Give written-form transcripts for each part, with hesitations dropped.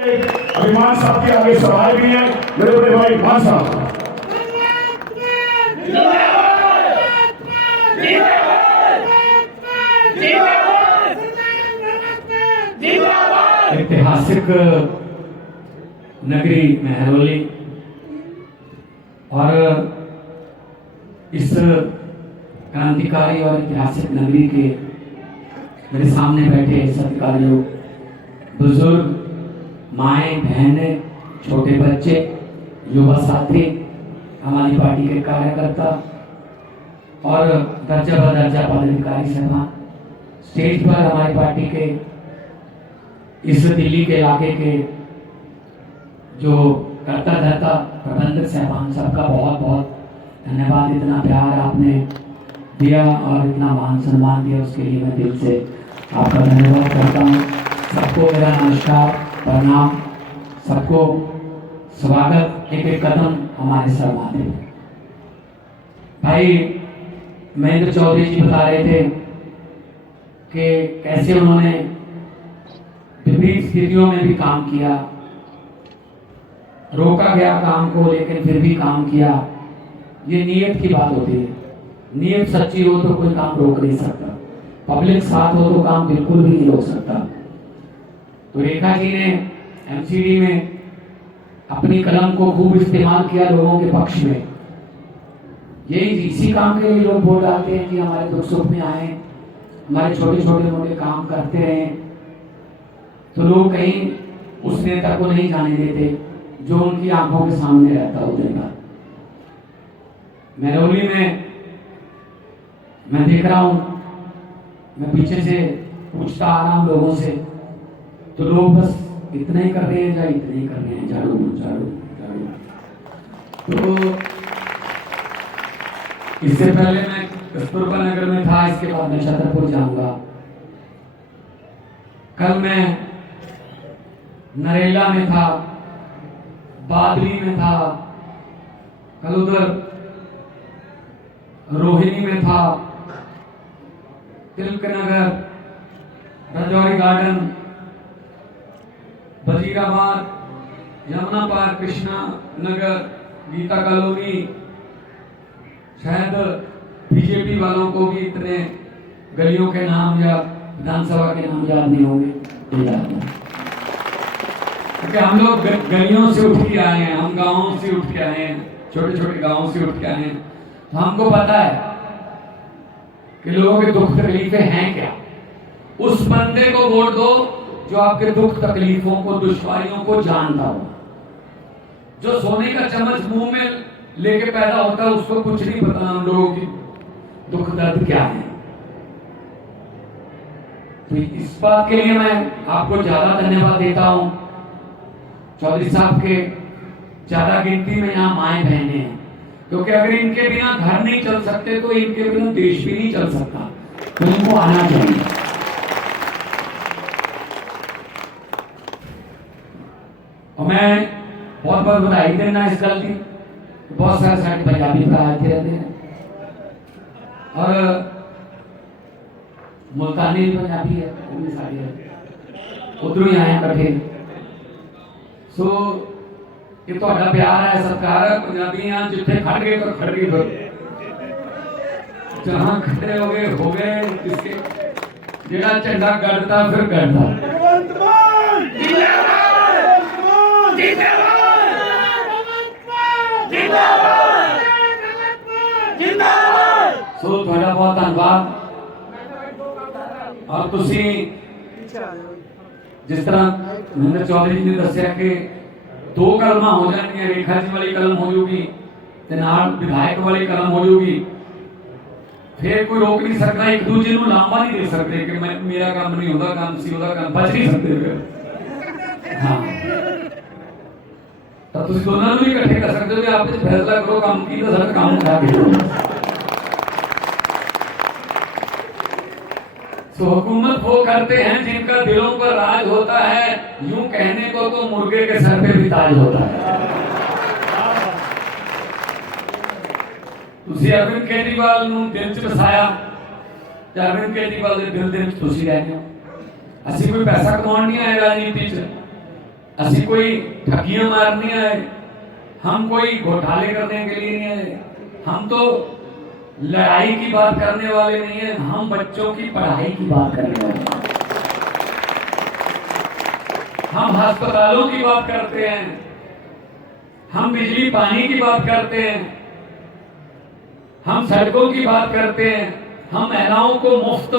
अभिमान साहब के आगे सवाल भी है मेरे बड़े भाई मान साहब। ऐतिहासिक नगरी मेहरौली और इस क्रांतिकारी और ऐतिहासिक नगरी के मेरे सामने बैठे सत्कारियों, बुजुर्ग, माएँ, बहनें, छोटे बच्चे, युवा साथी, हमारी पार्टी के कार्यकर्ता और दर्जा बदर्जा पदाधिकारी साहब, स्टेज पर हमारी पार्टी के इस दिल्ली के इलाके के जो करता धरता प्रबंधक साहबान, सबका बहुत बहुत धन्यवाद। इतना प्यार आपने दिया और इतना मान सम्मान दिया, उसके लिए मैं दिल से आपका धन्यवाद करता हूँ। सबको मेरा नमस्कार, प्रणाम, सबको स्वागत। एक एक कदम हमारे सर्वाधिक भाई महेंद्र चौधरी जी बता रहे थे कि कैसे उन्होंने विपरीत स्थितियों में भी काम किया, रोका गया काम को लेकिन फिर भी काम किया। ये नीयत की बात होती है, नीयत सच्ची हो तो कोई काम रोक नहीं सकता, पब्लिक साथ हो तो काम बिल्कुल भी नहीं रोक सकता। तो रेखा जी ने एमसीडी में अपनी कलम को खूब इस्तेमाल किया लोगों के पक्ष में। यही इसी काम के लिए लोग वोट डालते हैं कि हमारे दुख सुख में आए, हमारे छोटे छोटे मोटे काम करते रहें। तो लोग कहीं उस नेता को नहीं जाने देते जो उनकी आंखों के सामने रहता हो दिन रात। मेहरौली में मैं देख रहा हूं, मैं पीछे से पूछता आ रहा हूं लोगों से, तो लोग बस इतना ही कर रहे हैं, इतने ही कर रहे हैं, झाड़ू झाड़ू झाड़ू। तो इससे पहले मैं कस्तूरबा नगर में था, इसके बाद मैं छतरपुर जाऊंगा। कल मैं नरेला में था, बादली में था, कल उधर रोहिणी में था, Tilak Nagar, Rajouri garden, Wazirabad, Yamuna park, Krishna Nagar, Gita colony. शायद बीजेपी वालों को भी इतने गलियों के नाम या विधानसभा के नाम याद नहीं होंगे, क्योंकि हम लोग गलियों से उठ के आए हैं, हम गांवों से उठ के आए हैं, छोटे छोटे गांवों से उठ के आए हैं। तो हमको पता है कि लोगों के दुख तकलीफें हैं क्या। उस बंदे को वोट दो जो आपके दुख तकलीफों को, दुश्वारियों को जानता हो। जो सोने का चम्मच मुंह में लेके पैदा होता है उसको कुछ नहीं पता हम लोगों की दुख दर्द क्या है। तो इस बात के लिए मैं आपको ज्यादा धन्यवाद देता हूं। चौधरी साहब के ज्यादा गिनती में यहाँ माएँ बहने हैं, क्योंकि अगर इनके बिना घर नहीं चल सकते तो इनके बिना देश भी नहीं चल सकता। तो इनको आना चाहिए। और मैं बहुत बहुत बधाई देना इस गलती, बहुत सारे साइड पंजाबी आते रहते हैं और मुल्तानी भी पंजाबी है, वो भी साड़ी है, उधरों ही आए कट्ठे। सो ये तो प्यार है, सत्कार है। पंजाबी यहाँ जिथे खड़ गए तो खड़ गए, फिर जहां खड़े हो गए। इसके जेड़ा झंडा गड़ता फिर गड़ता। सो थोड़ा बहुत धन्यवाद। और तुसी जिस तरह महेंद्र चौधरी जी ने दसिया कि दो कलमां हो जाएंगी, रेखा जी वाली कलम हो जाएगी, विधायक वाली कलम हो जाएगी, फिर कोई रोक नहीं सकता। एक दूसरे को लांबा नहीं दे सकते कि मैं मेरा काम नहीं होता, काम सी होता, काम बच नहीं सकते फिर। हाँ, तो तुम दोनों भी इकट्ठे कर सकते हो। आप फैसला करो काम की, तो सर काम उठा के। तो हुकूमत वो करते हैं जिनका दिलों पर राज होता है, यूं कहने को तो मुर्गे के सर पे भी ताज होता है। तुसी अरविंद केजरीवाल नूं दिल च बसाया, ते अरविंद केजरीवाल दे दिल दे विच तुसी रह गए हो। ਅਸੀਂ कोई पैसा कमाउण नहीं आए राजनीति च, असि कोई ठगियां मारने आए, हम कोई घोटाले करने के लिए नहीं आए, हम तो लड़ाई की बात करने वाले नहीं है, हम बच्चों की पढ़ाई की बात करने वाले हैं। हम अस्पतालों की बात करते हैं, हम बिजली पानी की बात करते हैं, हम सड़कों की बात करते हैं, हम महिलाओं को मुफ्त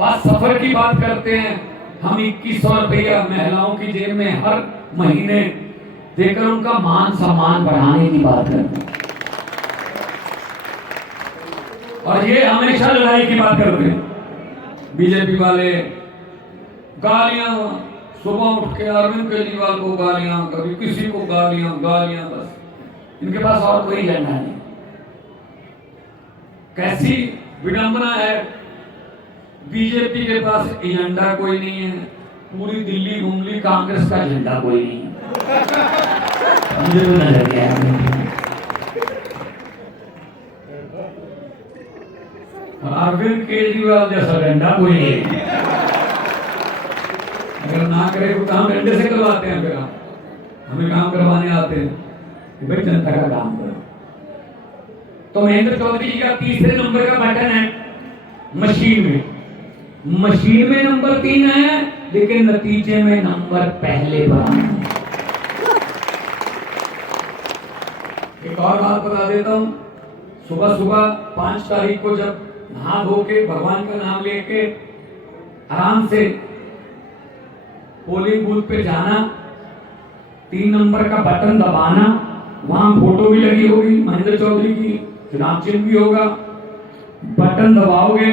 बस सफर की बात करते हैं, हम 2100 रुपया महिलाओं की जेब में हर महीने देकर उनका मान सम्मान बढ़ाने की बात करते हैं। और ये हमेशा लड़ाई की बात करते हैं बीजेपी वाले। गालियां, सुबह उठ के अरविंद केजरीवाल को गालियां, कभी किसी को गालियां गालियां, बस इनके पास और कोई एजेंडा नहीं। कैसी विडंबना है, बीजेपी के पास एजेंडा कोई नहीं है, पूरी दिल्ली घूम ली, कांग्रेस का एजेंडा कोई नहीं है। मुझे तो नजर गया अरविंद केजरीवाल जैसा एजेंडा कोई नहीं है। अगर ना करे तो काम डंडे से करवाते हैं, फिर हमें काम करवाने आते हैं कि भाई जनता का काम करो। तो महेंद्र चौधरी जी का तीसरे नंबर का बटन है मशीन में नंबर 3 है, लेकिन नतीजे में नंबर पहले पर। एक और बात बता देता हूं, सुबह सुबह 5 तारीख को जब नहा धो के भगवान का नाम लेके आराम से पोलिंग बूथ पे जाना, 3 नंबर का बटन दबाना, वहां फोटो भी लगी होगी महेंद्र चौधरी की, चुनाव चिन्ह भी होगा, बटन दबाओगे,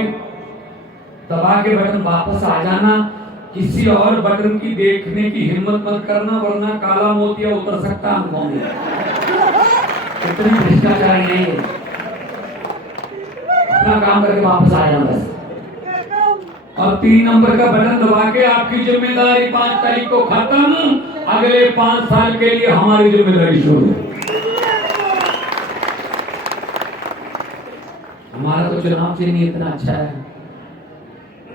दबा के बटन वापस आ जाना। किसी और बटन की देखने की हिम्मत मत करना, वरना काला मोतिया उतर सकता हमको। इतनी भ्रष्टाचारी नहीं है, अपना काम करके वापस आ जाना बस। और 3 नंबर का बटन दबा के आपकी जिम्मेदारी 5 तारीख को खत्म, अगले 5 साल के लिए हमारी जिम्मेदारी शुरू। हमारा तो चुनाव चिन्ह इतना अच्छा है,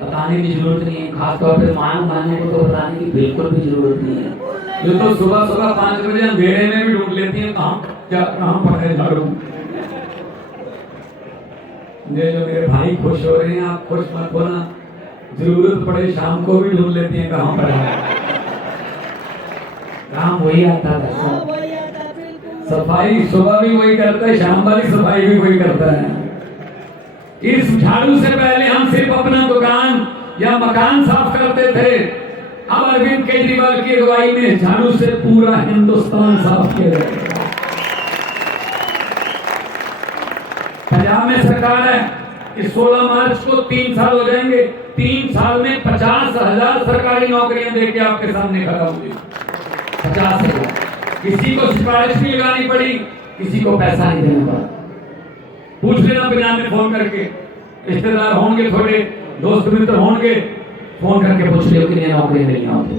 बताने की जरूरत नहीं है, खासतौर पे मांग मानने को तो बताने की बिल्कुल भी जरूरत नहीं है। जो तो सुबह सुबह 5 बजे अंधेरे में भी ढूंढ लेती है कहां पकड़े झाड़ू। ये जो मेरे भाई खुश हो रहे हैं, आप खुश मत होना, जरूरत पड़े शाम को भी ढूंढ लेती है कहां पर है। काम वही आता है, सफाई सुबह भी वही करता है, शाम वाली सफाई भी वही करता है। इस झाड़ू से पहले हम सिर्फ अपना दुकान या मकान साफ करते थे, अब अरविंद केजरीवाल की अगुवाई में झाड़ू से पूरा हिंदुस्तान साफ किया जाएगा। पंजाब में सरकार है कि 16 मार्च को 3 साल हो जाएंगे, 3 साल में 50,000 सरकारी नौकरियां देके आपके सामने खड़ा होगी। 50,000, किसी को सिफारिश नहीं लगानी पड़ी, किसी को पैसा नहीं देना पड़ा। पूछ लेना पंजाब में फोन करके, रिश्तेदार होंगे, थोड़े दोस्त मित्र होंगे, फोन करके पूछ लियो कितनी नौकरियां मिली होंगी।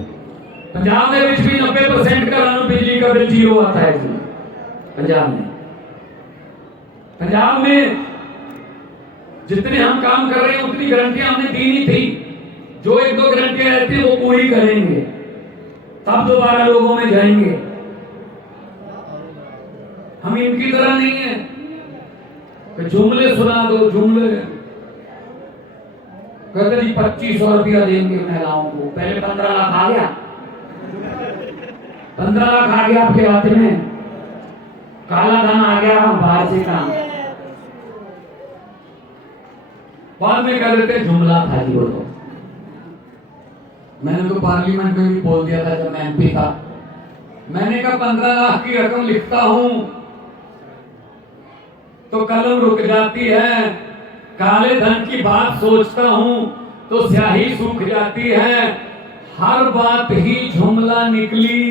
पंजाब में भी 90% का बिजली का बिल 0 आता है। पंजाब में जितने हम काम कर रहे हैं उतनी गारंटियां हमने दी नहीं थी। जो 1-2 गारंटियां रहती है वो पूरी करेंगे, तब दोबारा लोगों में जाएंगे। हम इनकी तरह नहीं है कि जुमले सुना दो, जुमले कहते जी 2500 रुपया देंगे महिलाओं को। पहले 15 लाख आ गया, 15 लाख आ गया आपके हाथ में, काला धन आ गया बाहर से काम। बाद में कह देते जुमला था जी वो तो। मैंने तो पार्लियामेंट में भी बोल दिया था जब मैं एमपी था, मैंने कहा 15 लाख की रकम लिखता हूं तो कलम रुक जाती है, काले धन की बात सोचता हूं तो स्याही सूख जाती है, हर बात ही जुमला निकली।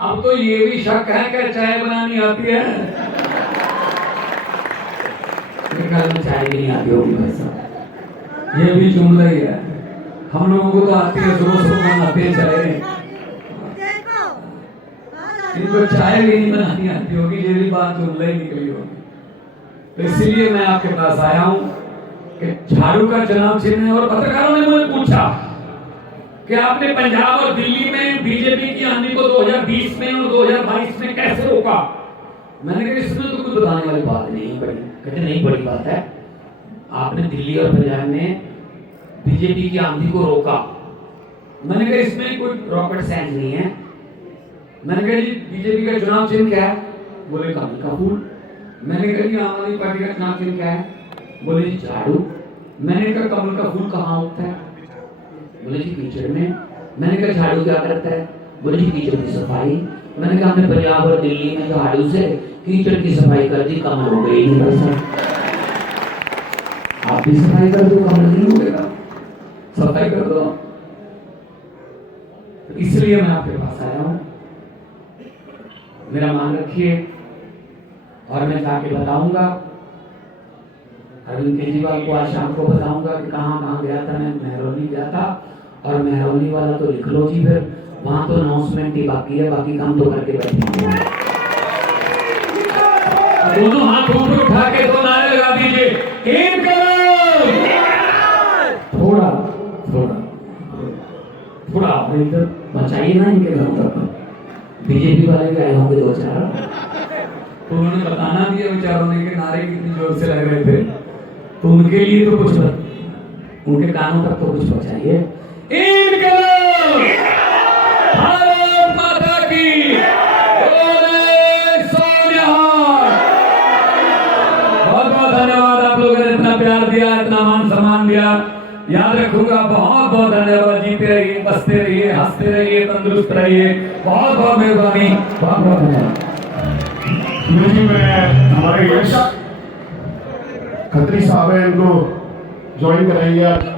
अब तो ये भी शक है कि चाय बनानी आती है। चाय भी नहीं आती होगी भाई साहब, ये भी जुमला ही है। हम लोगों को तो आती है, सुबह सुबह बनाते हैं चाय, इनको चाय भी नहीं बनानी आती होगी, ये भी बात जुमला ही निकली होगी। तो इसीलिए मैं आपके पास आया हूं कि झाड़ू का चुनाव चिन्ह है। और पत्रकारों ने मुझे पूछा कि आपने पंजाब और दिल्ली में बीजेपी की आंधी को 2020 में और 2022 में कैसे रोका। मैंने कहा इसमें तो कोई बताने वाली बात नहीं बड़ी। कहते नहीं बड़ी बात है, आपने दिल्ली और पंजाब में बीजेपी की आंधी को रोका। मैंने कहा इसमें कोई रॉकेट साइंस नहीं है। मैंने कहा जी बीजेपी का चुनाव चिन्ह क्या है? बोले कमल का फूल। मैंने कहा जी आम आदमी पार्टी का चुनाव चिन्ह क्या है? बोले जी झाड़ू। मैंने कहा कमल का फूल कहाँ उगता है? बोले जी कीचड़ में। मैंने कहा झाड़ू क्या करता है? बोले जी कीचड़ की सफाई। मैंने कहा हमने पंजाब और दिल्ली में झाड़ू से कीचड़ की सफाई कर दी, कमल हो गई नहीं। बस आप भी सफाई कर दो, कमल नहीं होगा, सफाई कर दो। तो इसलिए मैं आपके पास आया हूं, मेरा मान रखिए। और मैं जाके बताऊंगा अरविंद केजरीवाल को, आज शाम को बताऊंगा कि कहाँ कहाँ गया था। मैं मेहरौली गया था, और मेहरौली वाला तो लिख लो जी, फिर वहां तो अनाउंसमेंट ही बाकी है, बाकी काम तो करके बैठे हैं। दोनों हाथ ऊपर उठा के तो नारे लगा दीजिए, थोड़ा थोड़ा थोड़ा इधर बचाइए ना इनके घर तक। बीजेपी वाले भी आए होंगे 2-4, तो उन्होंने बताना दिया बेचारों ने कि नारे कितनी जोर से लग रहे थे, तो उनके लिए तो कुछ उनके कानों तक तो कुछ पहुंचाइए। भारत माता की बहुत बहुत धन्यवाद। आप लोगों ने इतना प्यार दिया, इतना मान सम्मान दिया, याद रखूंगा। बहुत बहुत धन्यवाद। जीते रहिए, बसते रहिए, हंसते रहिए, तंदुरुस्त रहिए। बहुत बहुत मेहरबानी, बहुत बहुत धन्यवाद। हमारे यश खत्री साहब है, इनको ज्वाइन कराएंगे।